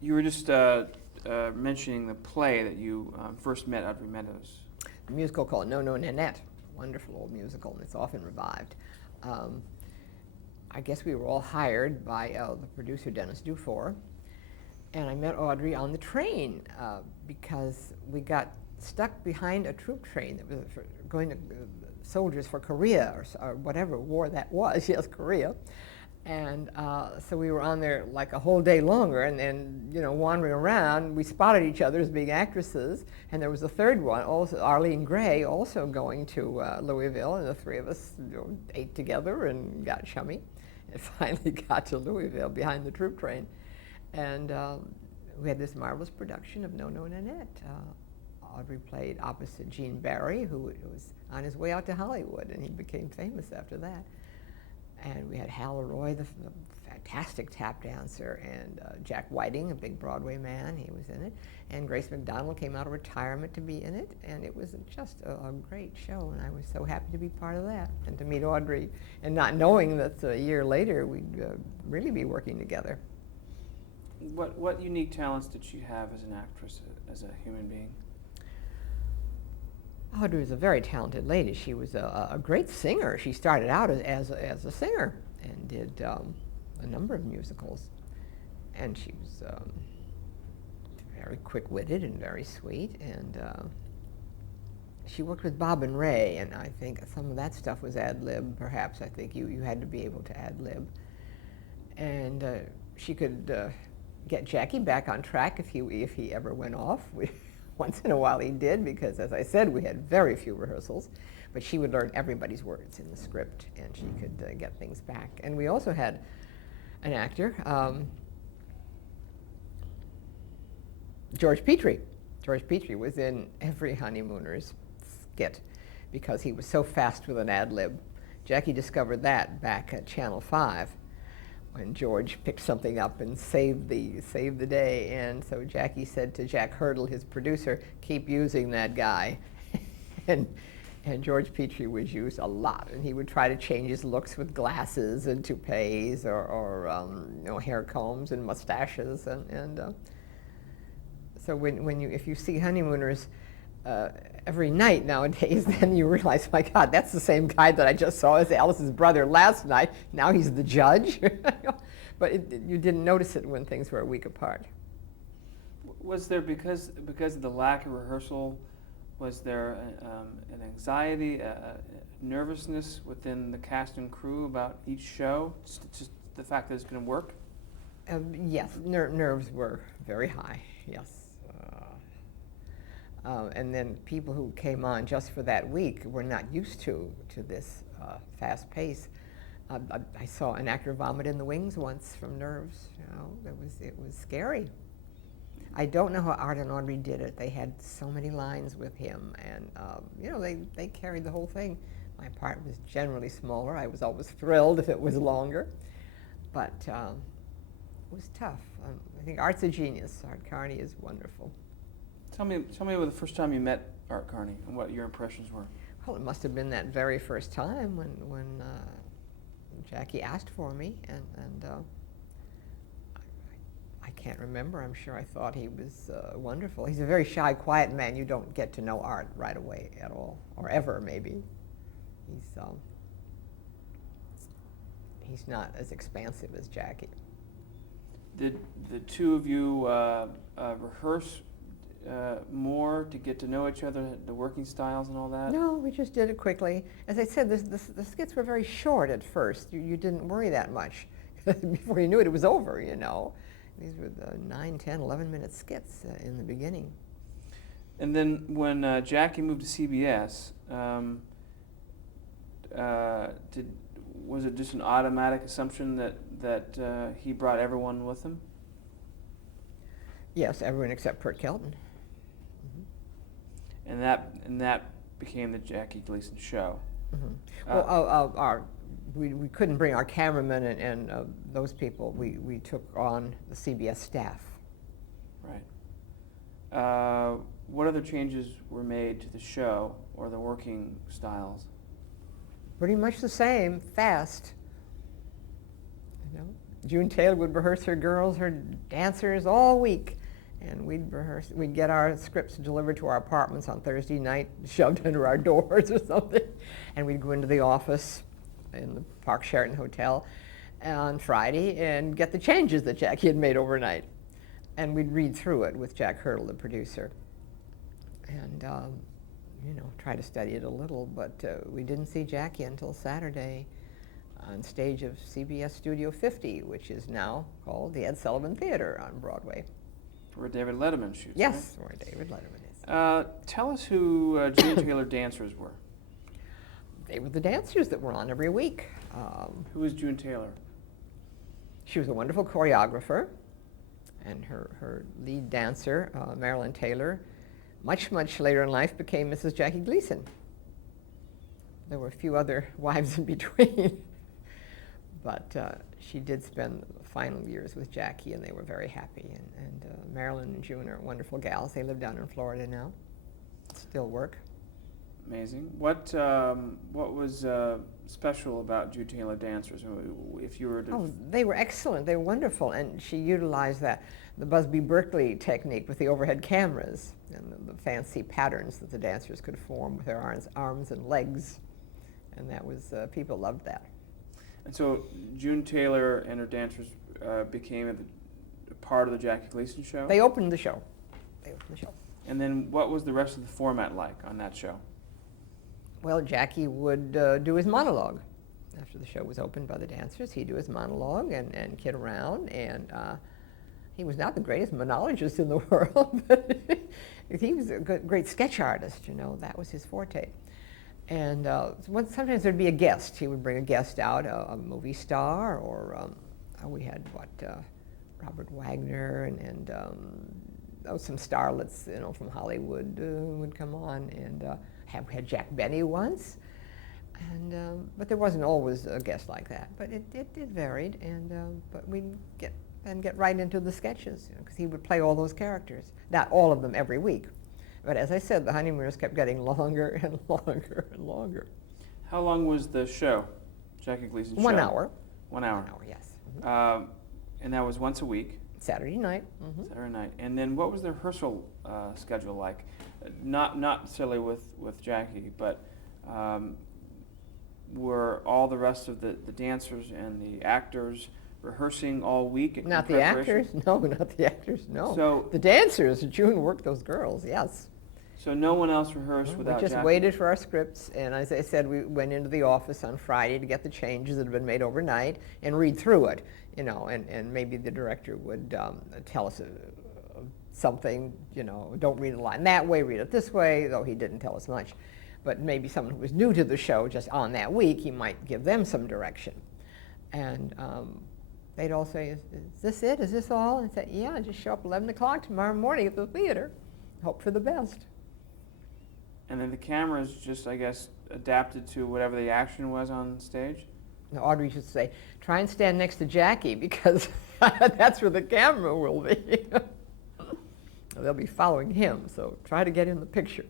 You were just mentioning the play that you first met Audrey Meadows. A musical called No No Nanette, wonderful old musical, and it's often revived. Um, I guess we were all hired by the producer, Dennis Dufour, and I met Audrey on the train because we got stuck behind a troop train that was going to soldiers for Korea or whatever war that was. Yes, Korea. And so we were on there like a whole day longer, and then, you know, wandering around, we spotted each other as being actresses, and there was a third one, also Arlene Gray, also going to Louisville, and the three of us, you know, ate together and got chummy, and finally got to Louisville behind the troop train, and we had this marvelous production of No No Nanette. Audrey played opposite Gene Barry, who was on his way out to Hollywood, and he became famous after that. And we had Hal Roy, the fantastic tap dancer, and Jack Whiting, a big Broadway man, he was in it. And Grace McDonald came out of retirement to be in it, and it was just a great show, and I was so happy to be part of that, and to meet Audrey, and not knowing that a year later we'd really be working together. What unique talents did she have as an actress, as a human being? Audrey was a very talented lady. She was a great singer. She started out as a singer and did a number of musicals. And she was very quick-witted and very sweet. And she worked with Bob and Ray, and I think some of that stuff was ad-lib, perhaps. I think you had to be able to ad-lib. And she could get Jackie back on track if he ever went off. Once in a while he did, because, as I said, we had very few rehearsals, but she would learn everybody's words in the script, and she could get things back. And we also had an actor, George Petrie. George Petrie was in every Honeymooners skit because he was so fast with an ad-lib. Jackie discovered that back at Channel 5. When George picked something up and saved the day, and so Jackie said to Jack Hurdle, his producer, "Keep using that guy," and George Petrie was used a lot, and he would try to change his looks with glasses and toupees or you know, hair combs and mustaches, and so if you see Honeymooners every night nowadays, then you realize, my God, that's the same guy that I just saw as Alice's brother last night. Now he's the judge. But you didn't notice it when things were a week apart. Was there, because of the lack of rehearsal, was there an anxiety, a nervousness within the cast and crew about each show? Just the fact that it's going to work? Yes, nerves were very high, yes. And then people who came on just for that week were not used to this fast pace. I saw an actor vomit in the wings once from nerves. You know, it was scary. I don't know how Art and Audrey did it. They had so many lines with him, and you know, they carried the whole thing. My part was generally smaller. I was always thrilled if it was longer, but it was tough. I think Art's a genius. Art Carney is wonderful. Tell me about the first time you met Art Carney and what your impressions were. Well, it must have been that very first time when Jackie asked for me, and I can't remember. I'm sure I thought he was wonderful. He's a very shy, quiet man. You don't get to know Art right away at all, or ever, maybe. He's not as expansive as Jackie. Did the two of you rehearse more to get to know each other, the working styles and all that? No, we just did it quickly. As I said, the skits were very short at first. You didn't worry that much. Before you knew it, it was over, you know. These were the 9, 10, 11-minute skits in the beginning. And then when Jackie moved to CBS, was it just an automatic assumption that he brought everyone with him? Yes, everyone except Kurt Kelton. Mm-hmm. And that became the Jackie Gleason show. Mm-hmm. Well, we couldn't bring our cameramen and those people. We took on the CBS staff. Right. What other changes were made to the show or the working styles? Pretty much the same, fast. You know, June Taylor would rehearse her girls, her dancers all week, and we'd rehearse. We'd get our scripts delivered to our apartments on Thursday night, shoved under our doors or something, and we'd go into the office in the Park Sheraton Hotel on Friday and get the changes that Jackie had made overnight, and we'd read through it with Jack Hurdle, the producer, and you know, try to study it a little. But we didn't see Jackie until Saturday on stage of CBS Studio 50, which is now called the Ed Sullivan Theater on Broadway. Where David Letterman shoots. Yes, where David Letterman is. Tell us who June Taylor dancers were. They were the dancers that were on every week. Who was June Taylor? She was a wonderful choreographer, and her lead dancer, Marilyn Taylor, much later in life became Mrs. Jackie Gleason. There were a few other wives in between, but she did spend the final years with Jackie, and they were very happy. And Marilyn and June are wonderful gals. They live down in Florida now, still work. Amazing. What was special about June Taylor dancers? If you were to... Oh, they were excellent. They were wonderful, and she utilized the Busby Berkeley technique with the overhead cameras and the fancy patterns that the dancers could form with their arms and legs, and that was people loved that. And so June Taylor and her dancers became a part of the Jackie Gleason show? They opened the show. And then what was the rest of the format like on that show? Well, Jackie would do his monologue. After the show was opened by the dancers, he'd do his monologue and kid around, and he was not the greatest monologist in the world, but he was a great sketch artist, you know, that was his forte. And sometimes there'd be a guest. He would bring a guest out, a movie star, or we had Robert Wagner and some starlets, you know, from Hollywood would come on, and we had Jack Benny once, and but there wasn't always a guest like that. But it varied, and but we'd get right into the sketches, because he would play all those characters. Not all of them every week, but as I said, the honeymooners kept getting longer and longer and longer. How long was the show, Jackie Gleason show? 1 hour. 1 hour. 1 hour, yes. Mm-hmm. And that was once a week? Saturday night. Mm-hmm. Saturday night. And then what was the rehearsal schedule like? Not necessarily with Jackie, but were all the rest of the dancers and the actors rehearsing all week? Not the actors, no, not the actors, no. So the dancers, June worked those girls, yes. So no one else rehearsed without Jackie? We just waited for our scripts, and as I said, we went into the office on Friday to get the changes that had been made overnight and read through it, you know, and maybe the director would tell us something, you know, don't read a line that way, read it this way, though he didn't tell us much. But maybe someone who was new to the show just on that week, he might give them some direction. And they'd all say, is this it? Is this all? And say, yeah, just show up 11 o'clock tomorrow morning at the theater. Hope for the best. And then the cameras just, I guess, adapted to whatever the action was on stage? Now, Audrey used to say, try and stand next to Jackie, because that's where the camera will be. They'll be following him, so try to get in the picture.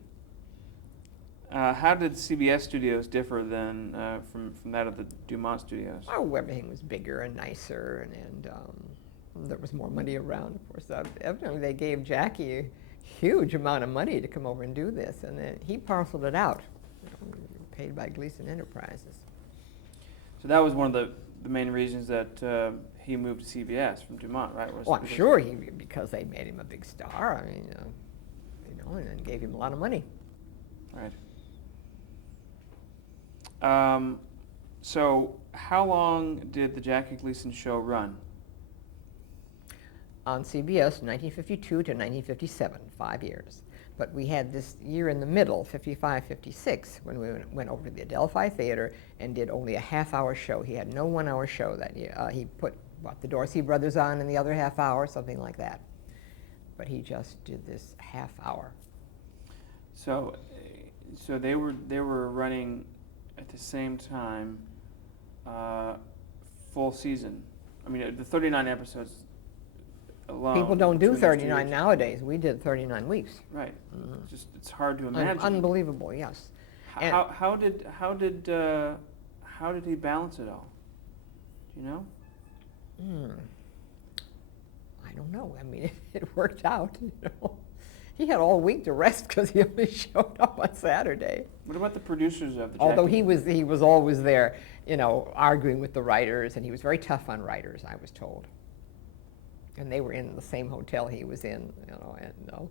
How did CBS studios differ then from that of the Dumont studios? Oh, everything was bigger and nicer, and there was more money around, of course. Evidently, they gave Jackie a huge amount of money to come over and do this, and then he parceled it out, paid by Gleason Enterprises. So that was one of the main reasons that he moved to CBS from Dumont, right? Well, I'm sure because they made him a big star. I mean, you know, and then gave him a lot of money. Right. So how long did the Jackie Gleason show run? On CBS, 1952 to 1957, 5 years. But we had this year in the middle, 55, 56, when we went over to the Adelphi Theater and did only a half-hour show. He had no 1 hour show that year. He put the Dorsey Brothers on in the other half hour, something like that. But he just did this half hour. So they were running at the same time, full season. I mean, the 39 episodes alone. People don't do 39 nowadays. We did 39 weeks. Right. Mm-hmm. It's hard to imagine. Unbelievable, yes. How did he balance it all? Do you know? Hmm. I don't know. I mean, it worked out, you know. He had all week to rest because he only showed up on Saturday. What about the producers of the Although Jackie? he was always there, you know, arguing with the writers, and he was very tough on writers, I was told. And they were in the same hotel he was in, you know, and no.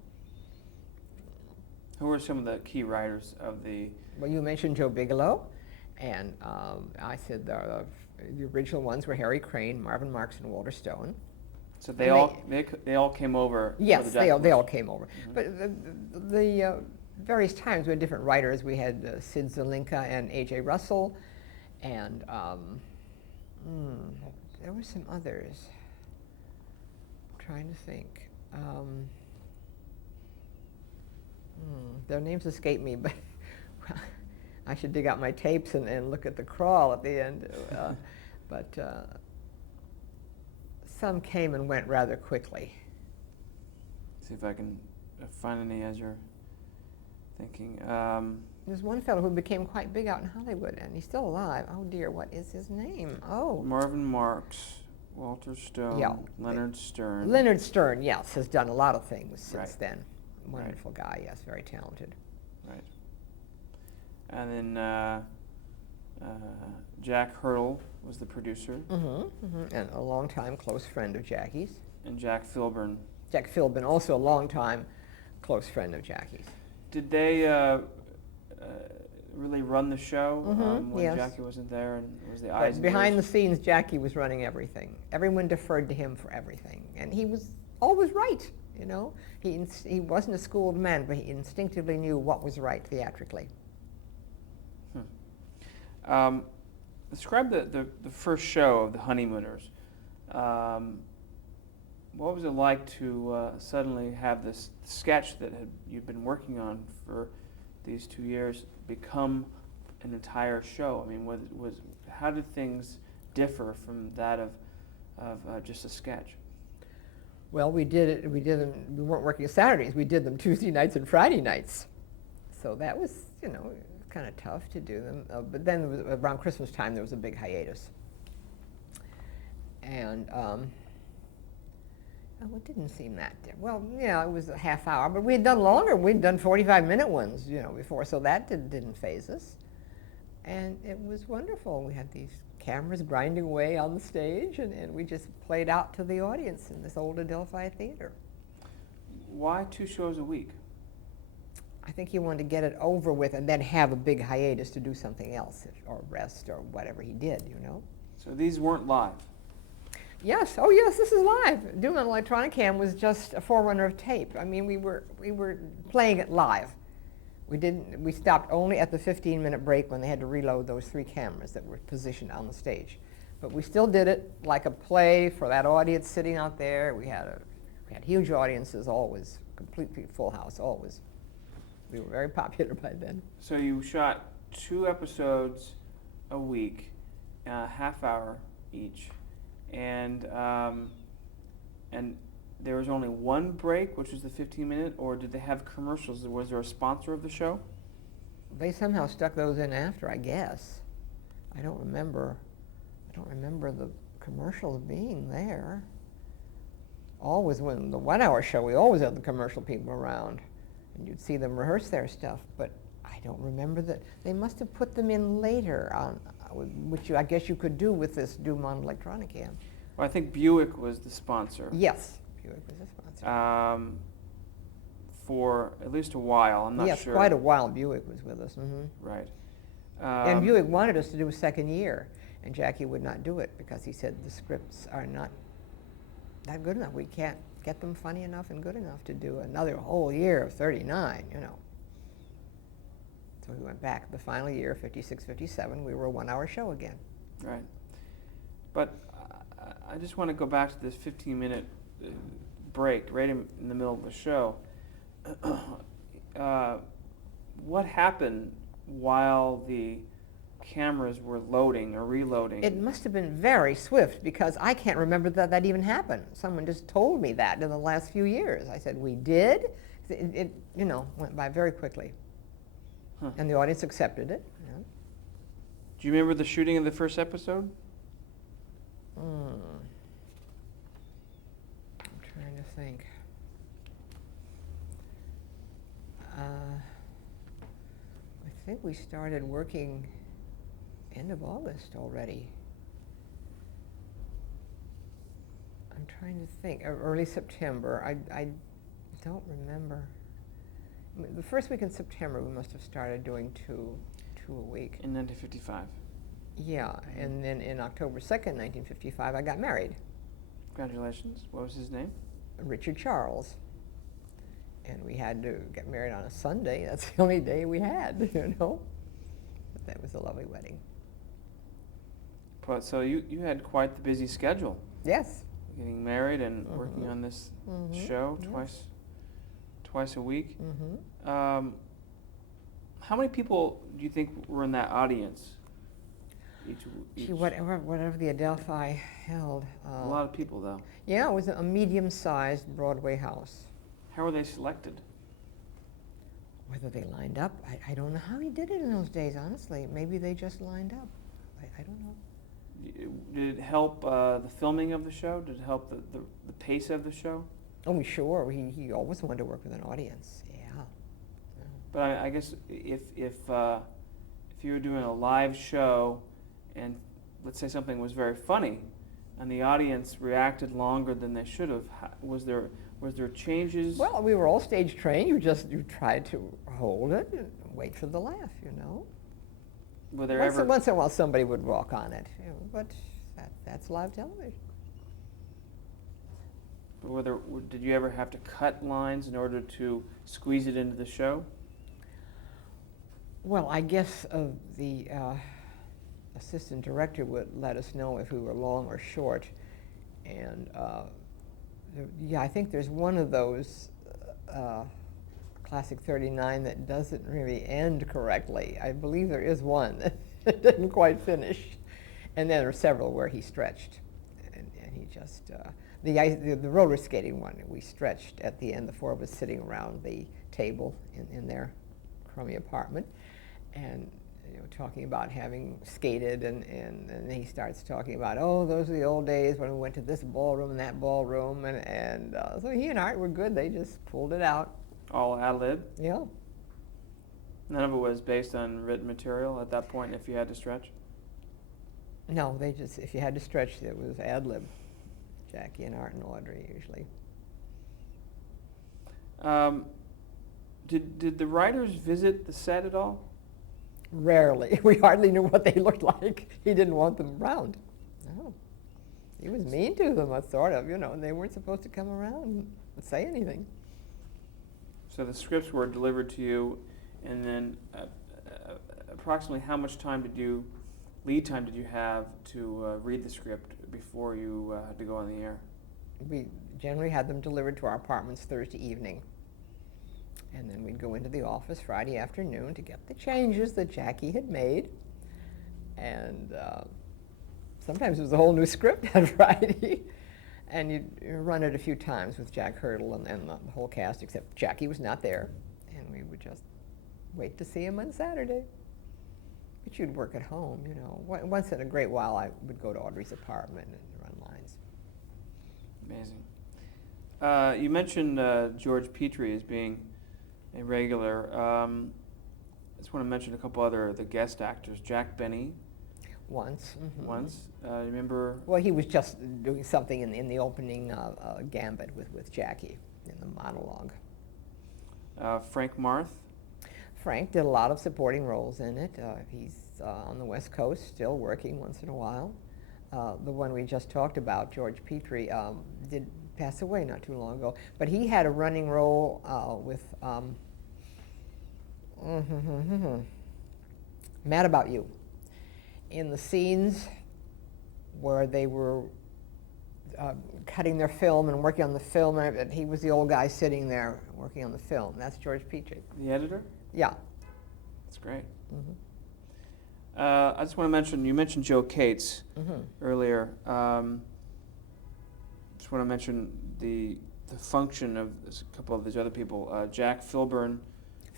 Who were some of the key writers of the? Well, you mentioned Joe Bigelow, and I said the original ones were Harry Crane, Marvin Marks, and Walter Stone. So And they all came over. Yes, for the Jackie they all Boys. came over. Mhm. But the various times we had different writers. We had Sid Zelinka and A.J. Russell, and there were some others. I'm trying to think. Their names escape me, but I should dig out my tapes and look at the crawl at the end. But some came and went rather quickly. See if I can find any as you're thinking. There's one fellow who became quite big out in Hollywood, and he's still alive. Oh dear, what is his name? Oh, Marvin Marks, Walter Stone, Yeah. Leonard Stern. Leonard Stern, yes, has done a lot of things since Right. then. Wonderful guy, yes, very talented. Right. And then Jack Hurdle was the producer, And a long-time close friend of Jackie's. and Jack Filburn. Jack Philbin, also a long-time close friend of Jackie's. Did they really run the show when yes. Jackie wasn't there, and was the But eyes? behind the scenes, Jackie was running everything. Everyone deferred to him for everything, and he was always right. You know, he wasn't a schooled man, but he instinctively knew what was right theatrically. Describe the first show of the Honeymooners. What was it like to suddenly have this sketch that you've been working on for these 2 years become an entire show? I mean, how did things differ from that of just a sketch? Well, we did it. We did them. We weren't working Saturdays. We did them Tuesday nights and Friday nights. So that was, you know, kind of tough to do them. But then around Christmas time, there was a big hiatus. And it didn't seem that well. Yeah, it was a half hour, but we had done longer. We'd done 45-minute ones, you know, before, so that didn't faze us. And it was wonderful. We had these cameras grinding away on the stage, and we just played out to the audience in this old Adelphi theater. Why 2 shows a week? I think he wanted to get it over with and then have a big hiatus to do something else, or rest, or whatever he did, you know. So these weren't live. Yes, oh yes, this is live. Doing an electronic cam was just a forerunner of tape. I mean, we were playing it live. We stopped only at the 15-minute break when they had to reload those 3 cameras that were positioned on the stage. But we still did it like a play for that audience sitting out there. We had huge audiences always, completely full house always. We were very popular by then. So you shot 2 episodes a week, half hour each, and there was only one break, which was the 15-minute, or did they have commercials? Was there a sponsor of the show? They somehow stuck those in after, I guess. I don't remember the commercials being there. Always when the 1 hour show, we always had the commercial people around, and you'd see them rehearse their stuff, but I don't remember that. They must have put them in later on, which I guess you could do with this Dumont electronic cam. Well, I think Buick was the sponsor. Yes, Buick was the sponsor. For at least a while. I'm not sure. Yes, quite a while Buick was with us. Right. And Buick wanted us to do a second year, and Jackie would not do it because he said the scripts are not that good enough. We can't get them funny enough and good enough to do another whole year of 39, you know. So we went back the final year, 56, 57, we were a 1 hour show again. Right. But I just want to go back to this 15-minute break right in the middle of the show. What happened while the cameras were loading or reloading? It must have been very swift because I can't remember that even happened. Someone just told me that in the last few years. I said, we did? It you know, went by very quickly. Huh. And the audience accepted it. Yeah. Do you remember the shooting of the first episode? think we started working end of August already. I'm trying to think, early September. I don't remember. I mean, the first week in September, we must have started doing two a week. In 1955. Yeah, and then in October 2nd, 1955, I got married. Congratulations. What was his name? Richard Charles. And we had to get married on a Sunday. That's the only day we had, you know. But that was a lovely wedding. But so you had quite the busy schedule. Yes. Getting married and working on this show twice a week. How many people do you think were in that audience? Gee, whatever the Adelphi held. A lot of people, though. Yeah, it was a medium-sized Broadway house. How were they selected? Whether they lined up, I don't know how he did it in those days, honestly. Maybe they just lined up. I don't know. Did it help the filming of the show? Did it help the pace of the show? Oh, sure. He always wanted to work with an audience. Yeah. But I guess if you were doing a live show, and let's say something was very funny, and the audience reacted longer than they should have, was there changes? Well, we were all stage trained. You tried to hold it and wait for the laugh, you know. Were there once in a while somebody would walk on it, you know, but that's live television. But did you ever have to cut lines in order to squeeze it into the show? Well, I guess the assistant director would let us know if we were long or short, and yeah, I think there's one of those Classic 39 that doesn't really end correctly. I believe there is one that didn't quite finish, and then there are several where he stretched, and he just the roller skating one we stretched at the end. The four of us sitting around the table in their crummy apartment, and talking about having skated, and he starts talking about, oh, those are the old days when we went to this ballroom and that ballroom, and so he and Art were good. They just pulled it out. All ad lib? Yeah. None of it was based on written material at that point if you had to stretch? No, if you had to stretch, it was ad lib. Jackie and Art and Audrey usually. Did the writers visit the set at all? Rarely. We hardly knew what they looked like. He didn't want them around. No. He was mean to them, sort of, and they weren't supposed to come around and say anything. So the scripts were delivered to you, and then approximately how much lead time did you have to read the script before you had to go on the air? We generally had them delivered to our apartments Thursday evening. And then we'd go into the office Friday afternoon to get the changes that Jackie had made. And sometimes it was a whole new script on Friday. And you'd run it a few times with Jack Hurdle and the whole cast, except Jackie was not there. And we would just wait to see him on Saturday. But you'd work at home, Once in a great while, I would go to Audrey's apartment and run lines. Amazing. You mentioned George Petrie as being a regular. I just want to mention a couple the guest actors. Jack Benny. Once. Mm-hmm. Once. Remember? Well, he was just doing something in the opening gambit with Jackie in the monologue. Frank Marth. Frank did a lot of supporting roles in it. He's on the West Coast, still working once in a while. The one we just talked about, George Petrie, did pass away not too long ago. But he had a running role with Mad About You. In the scenes where they were cutting their film and working on the film, and he was the old guy sitting there working on the film. That's George Petrie. The editor? Yeah. That's great. Mm-hmm. I just want to mention, you mentioned Joe Cates earlier. Just want to mention the function of a couple of these other people. Jack Philbin.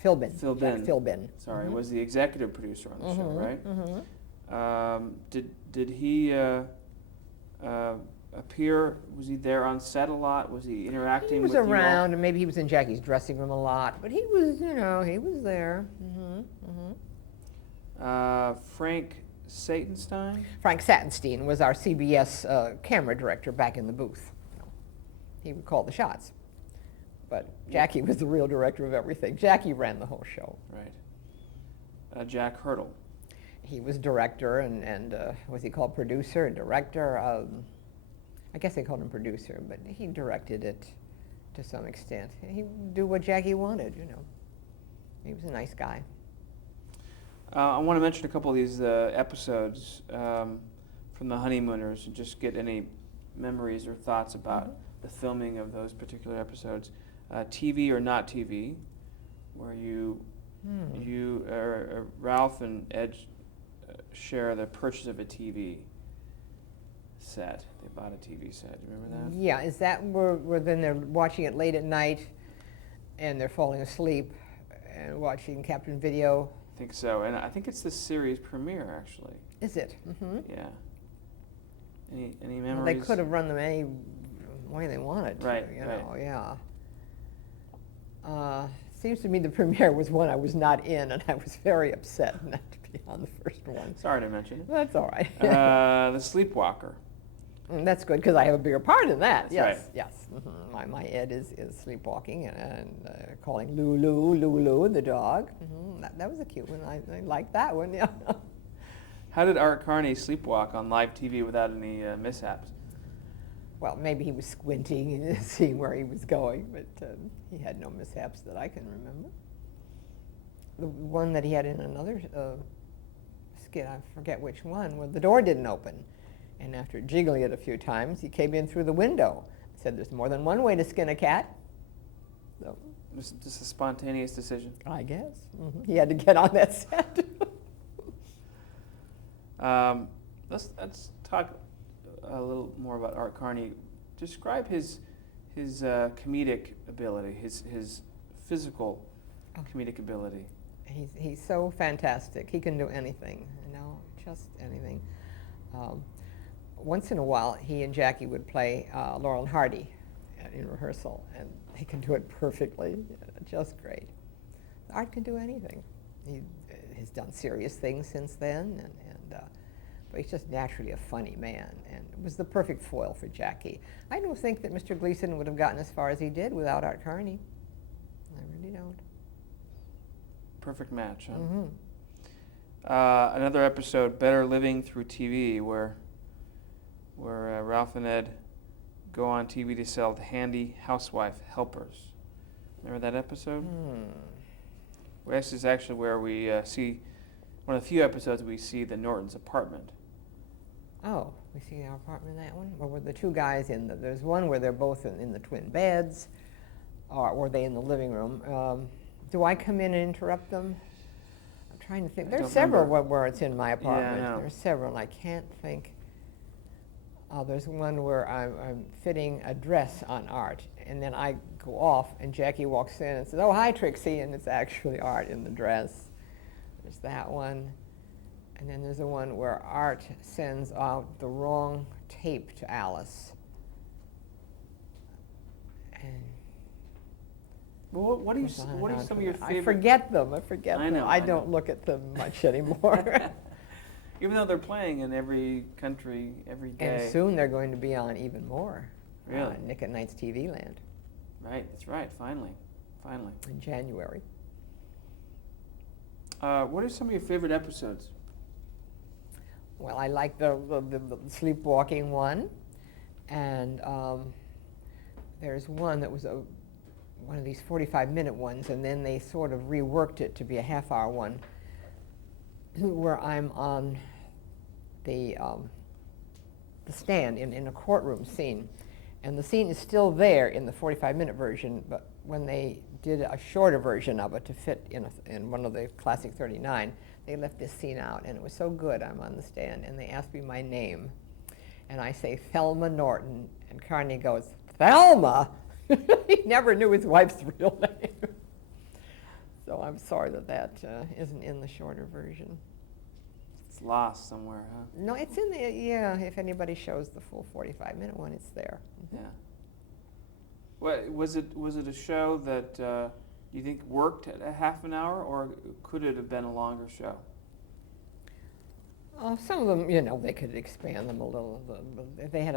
Jack Philbin. Sorry, was the executive producer on the show, right? Did he appear? Was he there on set a lot? Was he interacting with you all? He was around, and maybe he was in Jackie's dressing room a lot. But he was, he was there. Frank Satenstein. Frank Satenstein was our CBS camera director back in the booth. He would call the shots. But Jackie was the real director of everything. Jackie ran the whole show. Right. Jack Hurdle. He was director and was he called producer and director? I guess they called him producer, but he directed it to some extent. He'd do what Jackie wanted, you know. He was a nice guy. I want to mention a couple of these episodes from the Honeymooners and just get any memories or thoughts about the filming of those particular episodes. TV or not TV, where Ralph and Ed share the purchase of a TV set. They bought a TV set. Do you remember that? Yeah, is that where then they're watching it late at night and they're falling asleep and watching Captain Video? I think so, and I think it's the series premiere, actually. Is it? Mm-hmm. Yeah. Any memories? Well, they could have run them any way they wanted to, right, you know, yeah. Seems to me the premiere was one I was not in, and I was very upset not to be on the first one. Sorry to mention it. That's all right. The Sleepwalker. That's good, because I have a bigger part in that. That's yes, right. yes. Mm-hmm. My Ed is sleepwalking and calling Lulu, the dog. Mm-hmm. That was a cute one. I liked that one, yeah. How did Art Carney sleepwalk on live TV without any mishaps? Well, maybe he was squinting and seeing where he was going, but he had no mishaps that I can remember. The one that he had in another skit, I forget which one, where the door didn't open. And after jiggling it a few times, he came in through the window. Said there's more than one way to skin a cat. So, Just a spontaneous decision. I guess. Mm-hmm. He had to get on that set. Let's talk a little more about Art Carney. Describe his comedic ability, his physical comedic ability. He's so fantastic. He can do anything, you know, just anything. Once in a while, he and Jackie would play Laurel and Hardy in rehearsal, and he can do it perfectly, just great. Art can do anything. He's done serious things since then, but he's just naturally a funny man, and it was the perfect foil for Jackie. I don't think that Mr. Gleason would have gotten as far as he did without Art Carney. I really don't. Perfect match, huh? Mm-hmm. Another episode, Better Living Through TV, where Ralph and Ed go on TV to sell handy housewife helpers. Remember that episode? Well, this is actually where we see one of the few episodes we see the Nortons' apartment. Oh, we see our apartment in that one? Or were the two guys there's one where they're both in the twin beds, or were they in the living room? Do I come in and interrupt them? I'm trying to think. There's several where it's in my apartment. Yeah, I know. There's several, and I can't think. There's one where I'm fitting a dress on Art, and then I go off, and Jackie walks in and says, "Oh, hi, Trixie," and it's actually Art in the dress. There's that one. And then there's the one where Art sends out the wrong tape to Alice. And Well, what are some of your favorite? I forget them. I know. I don't look at them much anymore. Even though they're playing in every country every day. And soon they're going to be on even more. Really? Nick at Night's TV Land. Right, that's right, finally. In January. What are some of your favorite episodes? Well, I like the sleepwalking one. And there's one that was one of these 45-minute ones, and then they sort of reworked it to be a half-hour one, where I'm on the stand in a courtroom scene. And the scene is still there in the 45-minute version, but when they did a shorter version of it to fit in one of the classic 39, they left this scene out, and it was so good. I'm on the stand, and they asked me my name, and I say Thelma Norton, and Carney goes, "Thelma?" He never knew his wife's real name. So I'm sorry that isn't in the shorter version. It's lost somewhere, huh? No, it's in the, yeah, if anybody shows the full 45-minute one, it's there. Yeah. What, was it a show that you think worked at a half an hour, or could it have been a longer show? Some of them, you know, they could expand them a little. If they had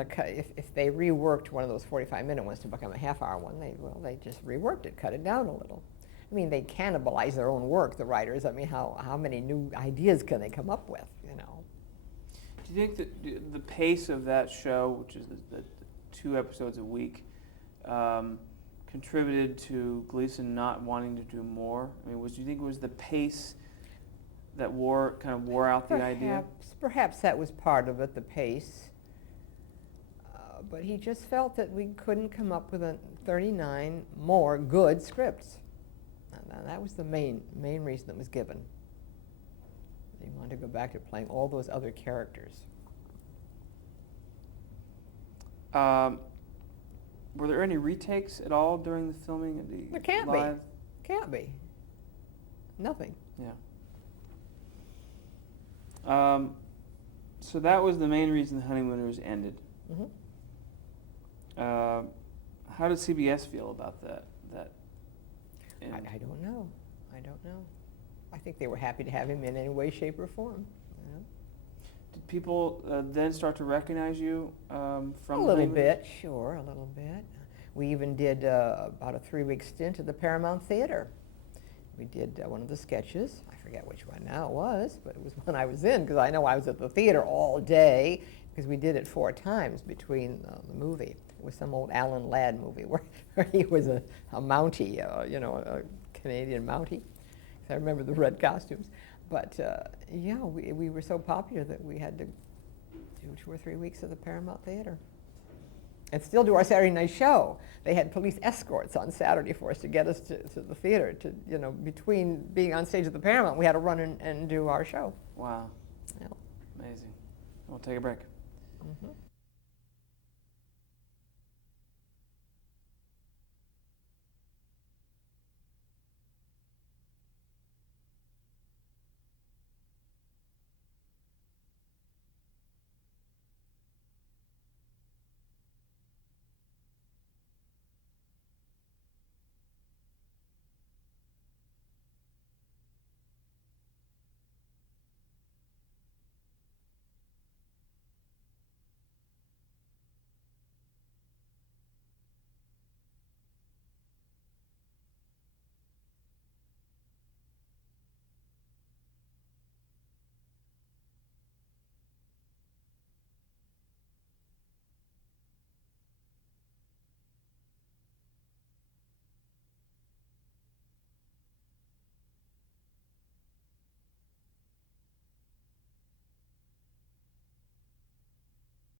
if they reworked one of those 45-minute ones to become a half-hour one, they just reworked it, cut it down a little. I mean, they cannibalize their own work, the writers. I mean, how many new ideas can they come up with, you know? Do you think that the pace of that show, which is the 2 episodes a week, contributed to Gleason not wanting to do more? I mean, do you think it was the pace that wore out the idea? Perhaps that was part of it, the pace. But he just felt that we couldn't come up with 39 more good scripts. And that was the main reason that was given. He wanted to go back to playing all those other characters. Were there any retakes at all during the filming of the There can't live? be. Can't be. Nothing. Yeah. So that was the main reason The Honeymooners ended. Mm-hmm. How did CBS feel about that? I don't know. I don't know. I think they were happy to have him in any way, shape, or form. You know? Did people then start to recognize you from A little Honeymooners? bit, sure, a little bit. We even did about a 3-week stint at the Paramount Theater. We did one of the sketches. I forget which one now it was, but it was one I was in because I know I was at the theater all day because we did it 4 times between the movie. It was some old Alan Ladd movie where he was a Mountie, you know, a Canadian Mountie. I remember the red costumes. But yeah, we were so popular that we had to do 2 or 3 weeks at the Paramount Theater. And still do our Saturday night show. They had police escorts on Saturday for us to get us to the theater. To, you know, between being on stage at the Paramount, we had to run and do our show. Wow. Yeah. Amazing. We'll take a break. Mm-hmm.